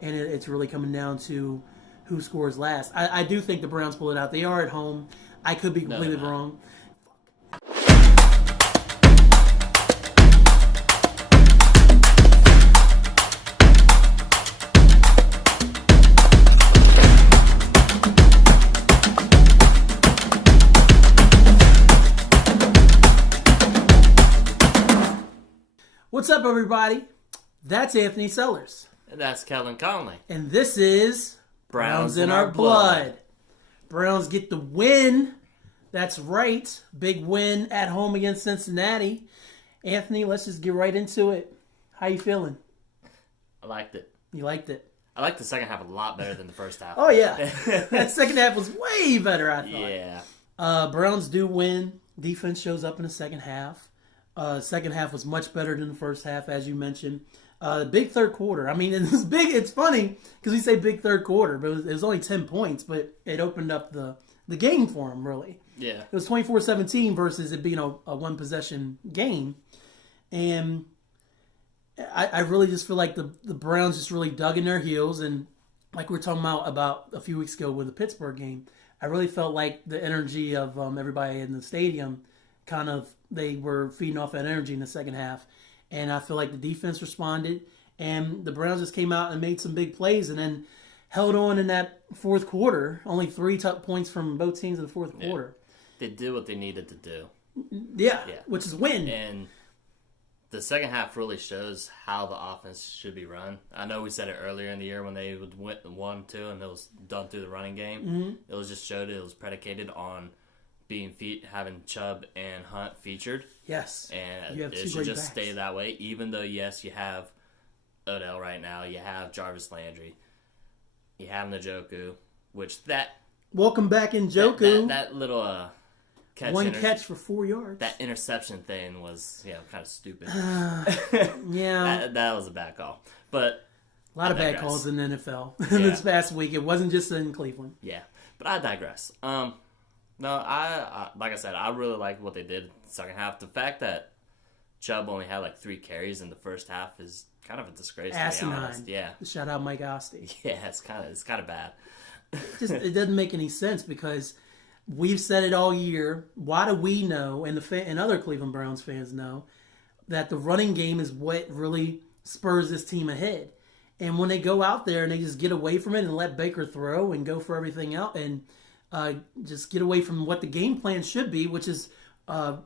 and it's really coming down to who scores last. I do think the Browns pull it out. They are at home. I could be completely wrong. What's up, everybody? That's Anthony Sellers. And that's Kellen Conley. And this is Browns in Our Blood. Browns get the win. That's right. Big win at home against Cincinnati. Anthony, let's just get right into it. How you feeling? I liked it. You liked it? I liked the second half a lot better than the first half. Oh, yeah. That second half was way better, I thought. Yeah. Browns do win. Defense shows up in the second half. Second half was much better than the first half, as you mentioned. Big third quarter. I mean, it's funny because we say big third quarter, but it was only 10 points, but it opened up the game for them, really. Yeah. It was 24-17 versus it being a one-possession game. And I really just feel like the Browns just really dug in their heels. And like we were talking about a few weeks ago with the Pittsburgh game, I really felt like the energy of everybody in the stadium kind of, they were feeding off that energy in the second half. And I feel like the defense responded, and the Browns just came out and made some big plays and then held on in that fourth quarter. Only 3 top points from both teams in the fourth quarter. They did what they needed to do. Yeah, which is win. And the second half really shows how the offense should be run. I know we said it earlier in the year when they went 1-2 and it was done through the running game. Mm-hmm. It was just showed it was predicated on having Chubb and Hunt featured. Yes. And it should just stay that way, even though, yes, you have Odell right now, you have Jarvis Landry, you have Njoku, which that... Welcome back, Njoku. That little catch... One catch for 4 yards. That interception thing was, kind of stupid. Yeah. that was a bad call. But a lot of bad calls in the NFL this past week. It wasn't just in Cleveland. Yeah. But I digress. No, I like I said, I really liked what they did in the second half. The fact that Chubb only had like 3 carries in the first half is kind of a disgrace. Asinine. To be honest. Yeah. Shout out Mike Osti. Yeah, it's kind of bad. It doesn't make any sense because we've said it all year. Why do we know, and other Cleveland Browns fans know, that the running game is what really spurs this team ahead. And when they go out there and they just get away from it and let Baker throw and go for everything out and just get away from what the game plan should be, which is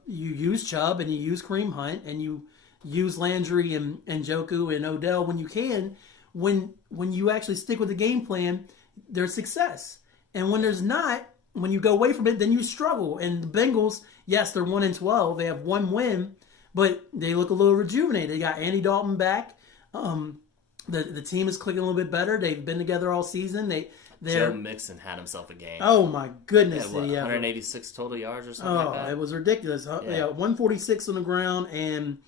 you use Chubb and you use Kareem Hunt and you use Landry and Njoku and Odell when you can. When you actually stick with the game plan, there's success. And when there's not, when you go away from it, then you struggle. And the Bengals, yes, they're 1-12. They have 1 win, but they look a little rejuvenated. They got Andy Dalton back. The team is clicking a little bit better. They've been together all season. Joe Mixon had himself a game. Oh, my goodness. Did he 186 total yards or something like that? It was ridiculous. Yeah, 146 on the ground, and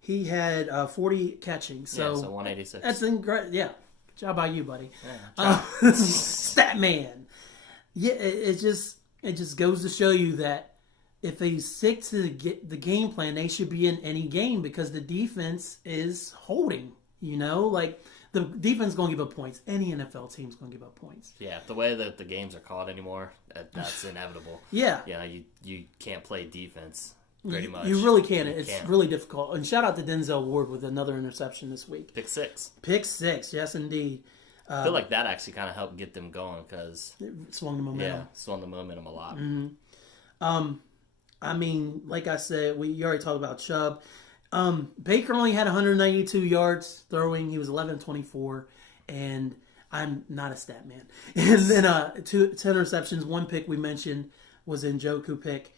he had 40 catching. So 186. That's incredible. Yeah. Good job by you, buddy. Yeah, stat man. Yeah, it just goes to show you that if they stick to the game plan, they should be in any game because the defense is holding, like... The defense is going to give up points. Any NFL team is going to give up points. Yeah, the way that the games are called anymore, that's inevitable. Yeah. You can't play defense pretty much. You really can't. It's really difficult. And shout out to Denzel Ward with another interception this week. Pick 6. Pick 6, yes indeed. I feel like that actually kind of helped get them going because... It swung the momentum. Yeah, swung the momentum a lot. Mm-hmm. I mean, like I said, you already talked about Chubb. Baker only had 192 yards throwing. He was 11-24, and I'm not a stat man. And then 10 interceptions. 1 pick we mentioned was Njoku pick.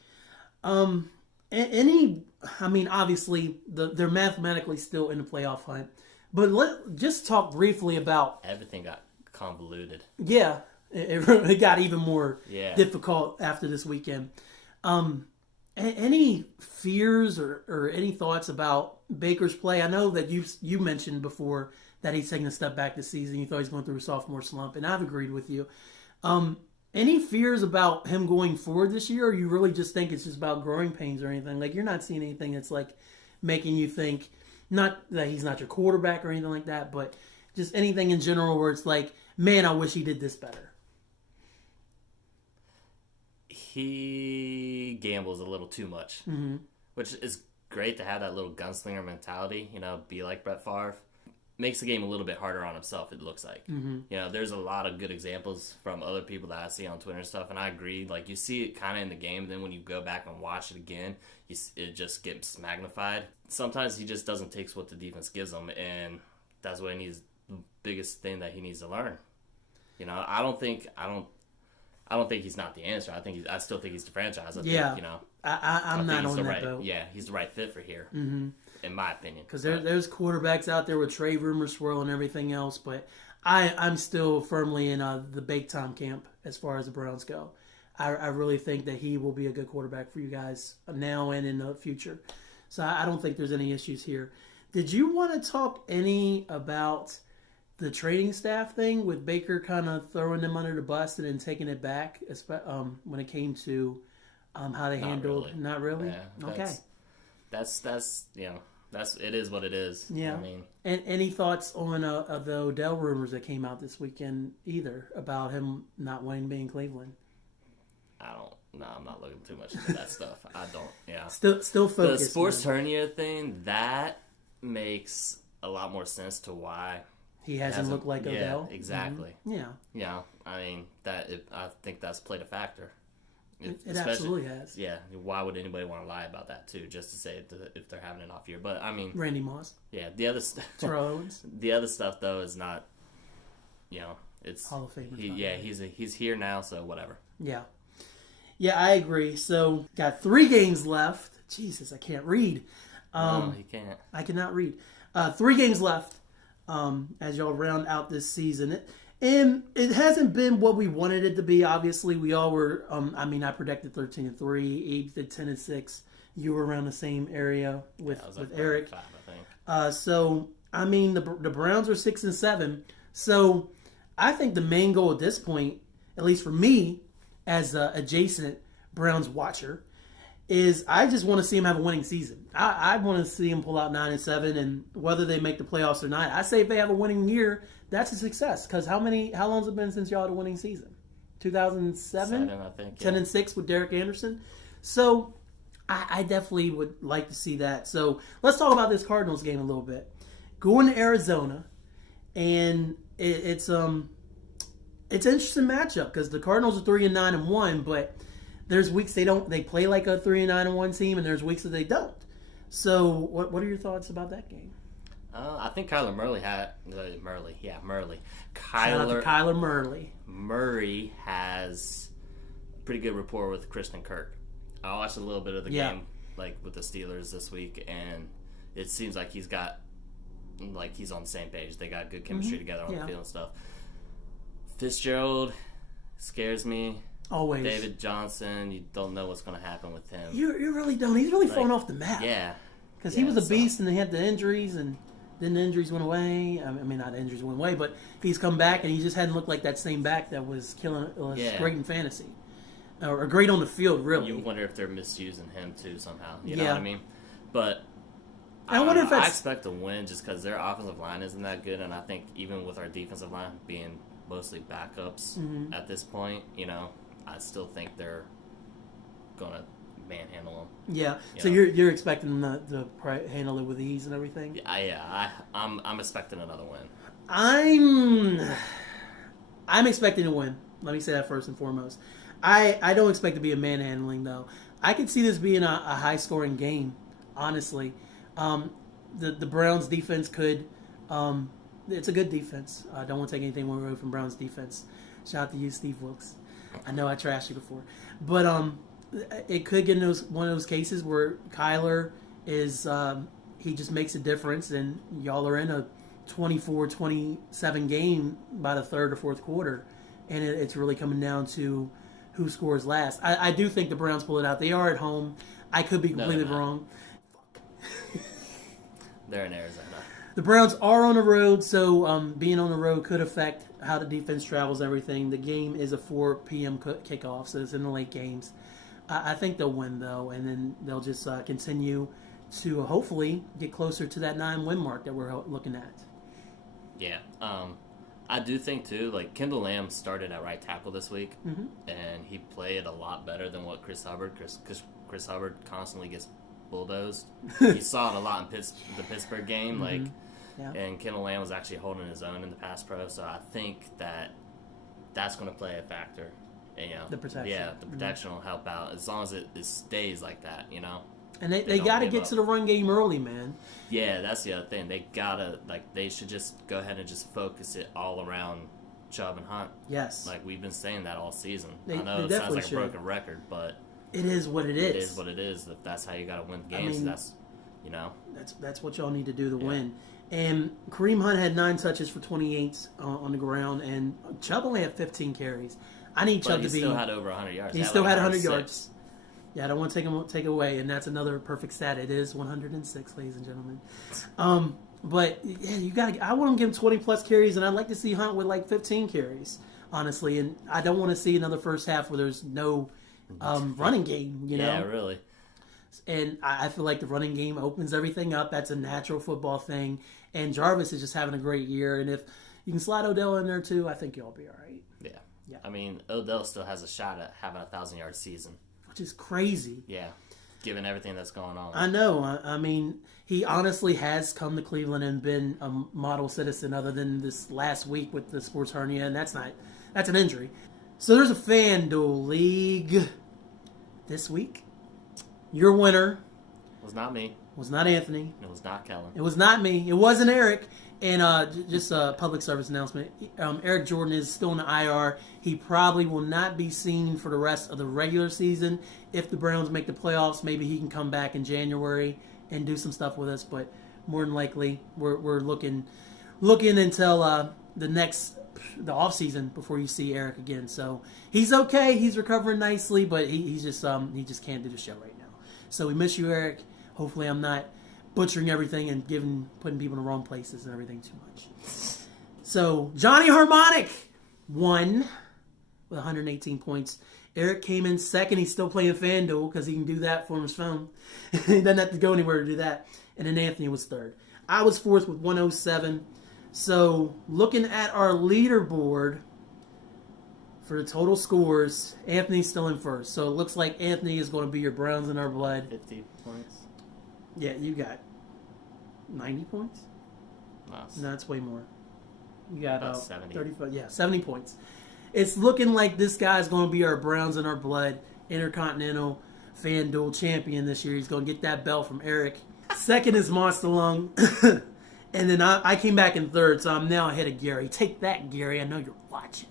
Obviously, they're mathematically still in the playoff hunt. But just talk briefly about... Everything got convoluted. Yeah, it got even more difficult after this weekend. Any fears or any thoughts about Baker's play? I know that you mentioned before that he's taking a step back this season. You thought he's going through a sophomore slump, and I've agreed with you. Any fears about him going forward this year, or you really just think it's just about growing pains or anything? Like, you're not seeing anything that's, like, making you think, not that he's not your quarterback or anything like that, but Just anything in general where it's like, man, I wish he did this better. He gambles a little too much, which is great to have that little gunslinger mentality, be like Brett Favre. Makes the game a little bit harder on himself, it looks like. There's a lot of good examples from other people that I see on Twitter and stuff, and I agree. Like, you see it kind of in the game, then when you go back and watch it again, it just gets magnified. Sometimes he just doesn't take what the defense gives him, and that's what he needs, the biggest thing that he needs to learn. I don't think he's not the answer. I still think he's the franchise. I'm not on that boat. Yeah, he's the right fit for here, in my opinion. Because there's quarterbacks out there with trade rumors swirling and everything else, but I'm still firmly in the bake time camp as far as the Browns go. I really think that he will be a good quarterback for you guys now and in the future. So I don't think there's any issues here. Did you want to talk any about the training staff thing with Baker kind of throwing them under the bus and then taking it back when it came to how they handled? Really. Not really. Yeah, okay. That's it is what it is. Yeah. And any thoughts on the Odell rumors that came out this weekend either about him not wanting to be in Cleveland? I'm not looking too much into that stuff. I don't. Yeah. Still focused. The sports hernia thing, that makes a lot more sense to why he hasn't looked like Odell. Yeah, exactly. Mm-hmm. Yeah. I think that's played a factor. It absolutely has. Yeah. Why would anybody want to lie about that too? Just to say if they're having an off year. But Randy Moss. Yeah. The other Terrell Owens. The other stuff though is not. It's Hall of Famer. He's here now, so whatever. Yeah. Yeah, I agree. So, got 3 games left. Jesus, I can't read. No, he can't. I cannot read. 3 games left as y'all round out this season. And it hasn't been what we wanted it to be. Obviously, we all were, I predicted 13-3. Abe did 10-6. You were around the same area with Eric. 5, I think. The Browns are 6-7. So, I think the main goal at this point, at least for me, as an adjacent Browns watcher, is I just want to see him have a winning season. I want to see him pull out 9-7, and whether they make the playoffs or not, I say if they have a winning year, that's a success. Because how long has it been since y'all had a winning season? 2007? 7, I think. Yeah. 10-6 with Derek Anderson. So I definitely would like to see that. So let's talk about this Cardinals game a little bit. Going to Arizona, and it's an interesting matchup because the Cardinals are 3-9-1, but there's weeks they play like a 3-9-1 team, and there's weeks that they don't. So, what are your thoughts about that game? I think Kyler Murray Murray. Shout out to Kyler Murray. Murray has a pretty good rapport with Christian Kirk. I watched a little bit of the game, like with the Steelers this week, and it seems like he's on the same page. They got good chemistry together on the field and stuff. Fitzgerald scares me. Always. David Johnson, you don't know what's going to happen with him. You really don't. He's really fallen off the map. Yeah. Because he was a beast, and he had the injuries, and then the injuries went away. Not the injuries went away, but he's come back, and he just hadn't looked like that same back that was great in fantasy. Or great on the field, really. You wonder if they're misusing him, too, somehow. You know what I mean? But I wonder if I expect to win just because their offensive line isn't that good, and I think even with our defensive line being mostly backups at this point, I still think they're going to manhandle them. Yeah. So you're expecting them to handle it with ease and everything? I'm expecting another win. I'm expecting to win. Let me say that first and foremost. I don't expect to be a manhandling, though. I could see this being a high-scoring game, honestly. The Browns' defense could... it's a good defense. I don't want to take anything away from Browns' defense. Shout out to you, Steve Wilkes. I know I trashed you before. But it could get in one of those cases where Kyler is... he just makes a difference, and y'all are in a 24-27 game by the third or fourth quarter. And it's really coming down to who scores last. I do think the Browns pull it out. They are at home. I could be completely wrong. They're in Arizona. The Browns are on the road, so being on the road could affect how the defense travels, everything. The game is a 4 p.m. kickoff, so it's in the late games. I think they'll win, though, and then they'll just continue to hopefully get closer to that 9-win mark that we're looking at. Yeah. I do think, too, like, Kendall Lamb started at right tackle this week, and he played a lot better than what Chris Hubbard. Chris Hubbard constantly gets bulldozed. You saw it a lot in the Pittsburgh game, and Kendall Lamb was actually holding his own in the pass pro, so I think that's going to play a factor. The protection. Yeah, the protection will help out as long as it stays like that, And they got to get to the run game early, man. Yeah, that's the other thing. They should just go ahead and just focus it all around Chubb and Hunt. Yes. Like, we've been saying that all season. I know it sounds like a broken record, but it is what it is. It is what it is. That's how you got to win games. That's what y'all need to do to win. And Kareem Hunt had 9 touches for 28 on the ground, and Chubb only had 15 carries. I need Chubb to be. He still had over 100 yards. He still had 100 yards. Yeah, I don't want to take away, and that's another perfect stat. It is 106, ladies and gentlemen. But yeah, you got. I want to give him 20 plus carries, and I'd like to see Hunt with like 15 carries, honestly. And I don't want to see another first half where there's no running game. Yeah, really. And I feel like the running game opens everything up. That's a natural football thing. And Jarvis is just having a great year. And if you can slide Odell in there too, I think you'll be all right. Yeah. I mean, Odell still has a shot at having a 1,000-yard season. Which is crazy. Yeah, given everything that's going on. I know. I mean, he honestly has come to Cleveland and been a model citizen other than this last week with the sports hernia, and that's an injury. So there's a FanDuel League this week. Your winner was not me. Was not Anthony. It was not Kellen. It was not me. It wasn't Eric. And just a public service announcement. Eric Jordan is still in the IR. He probably will not be seen for the rest of the regular season. If the Browns make the playoffs, maybe he can come back in January and do some stuff with us. But more than likely, we're looking until the offseason before you see Eric again. So he's okay. He's recovering nicely, but he just can't do the show right now. So we miss you, Eric. Hopefully I'm not butchering everything and putting people in the wrong places and everything too much. So Johnny Harmonic won with 118 points. Eric came in second. He's still playing FanDuel because he can do that from his phone. He doesn't have to go anywhere to do that. And then Anthony was third. I was fourth with 107. So looking at our leaderboard for the total scores, Anthony's still in first. So it looks like Anthony is going to be your Browns in our blood. 50 points. Yeah, you got 90 points? Nice. No, it's way more. You got 70. 35. Yeah, 70 points. It's looking like this guy's going to be our Browns in our blood Intercontinental FanDuel champion this year. He's going to get that belt from Eric. Second is Monstalung. And then I came back in third, so I'm now ahead of Gary. Take that, Gary. I know you're watching.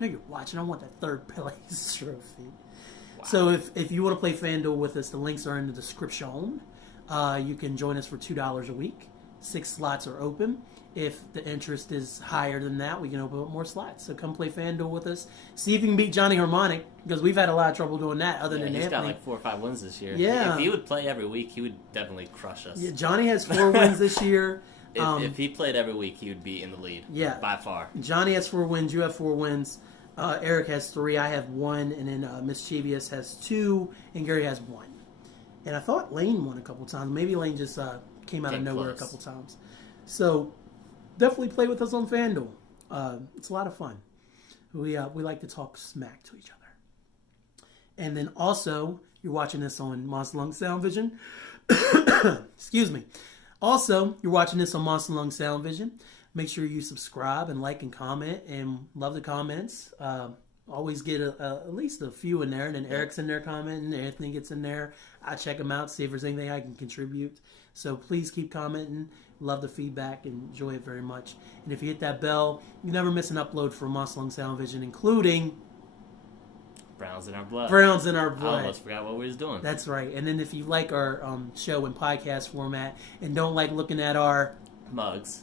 I want that third place trophy. Wow. So if you want to play FanDuel with us, the links are in the description. You can join us for $2 a week. 6 slots are open. If the interest is higher than that, we can open up more slots. So come play FanDuel with us. See if you can beat Johnny Harmonic, because we've had a lot of trouble doing that other than he's Anthony. Got like 4 or 5 wins this year. Yeah. If he would play every week, he would definitely crush us. Yeah, Johnny has 4 wins this year. If he played every week, he would be in the lead. Yeah. By far. Johnny has 4 wins. You have 4 wins. Eric has 3. I have 1. And then Mischievous has 2. And Gary has 1. And I thought Lane won a couple times. Maybe Lane just came out of nowhere a couple times. So definitely play with us on FanDuel. It's a lot of fun. We like to talk smack to each other. And then also, you're watching this on Monstalung Soundvizion. Excuse me. Also, you're watching this on Monstalung Soundvizion. Make sure you subscribe and like and comment, and love the comments. Always get at least a few in there, and then Eric's in there commenting, Anthony gets in there. I check them out, see if there's anything I can contribute. So please keep commenting. Love the feedback and enjoy it very much. And if you hit that bell, you never miss an upload from Monstalung Soundvizion, including Browns in our blood. Browns in our blood. I almost forgot what we was doing. That's right. And then if you like our show in podcast format and don't like looking at our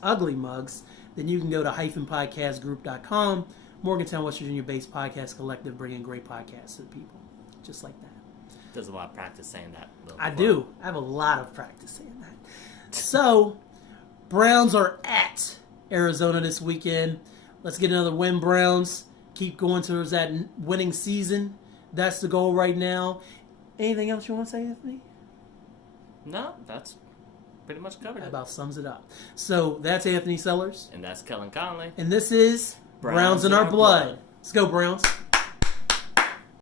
ugly mugs, then you can go to -podcastgroup.com. Morgantown, West Virginia-based podcast collective, bringing great podcasts to the people. Just like that. There's a lot of practice saying that. I do. I have a lot of practice saying that. So, Browns are at Arizona this weekend. Let's get another win, Browns. Keep going towards that winning season. That's the goal right now. Anything else you want to say, Anthony? No, that's pretty much covered That it. about sums it up. So that's Anthony Sellers. And that's Kellen Conley. And this is Browns in Our Blood. Let's go, Browns.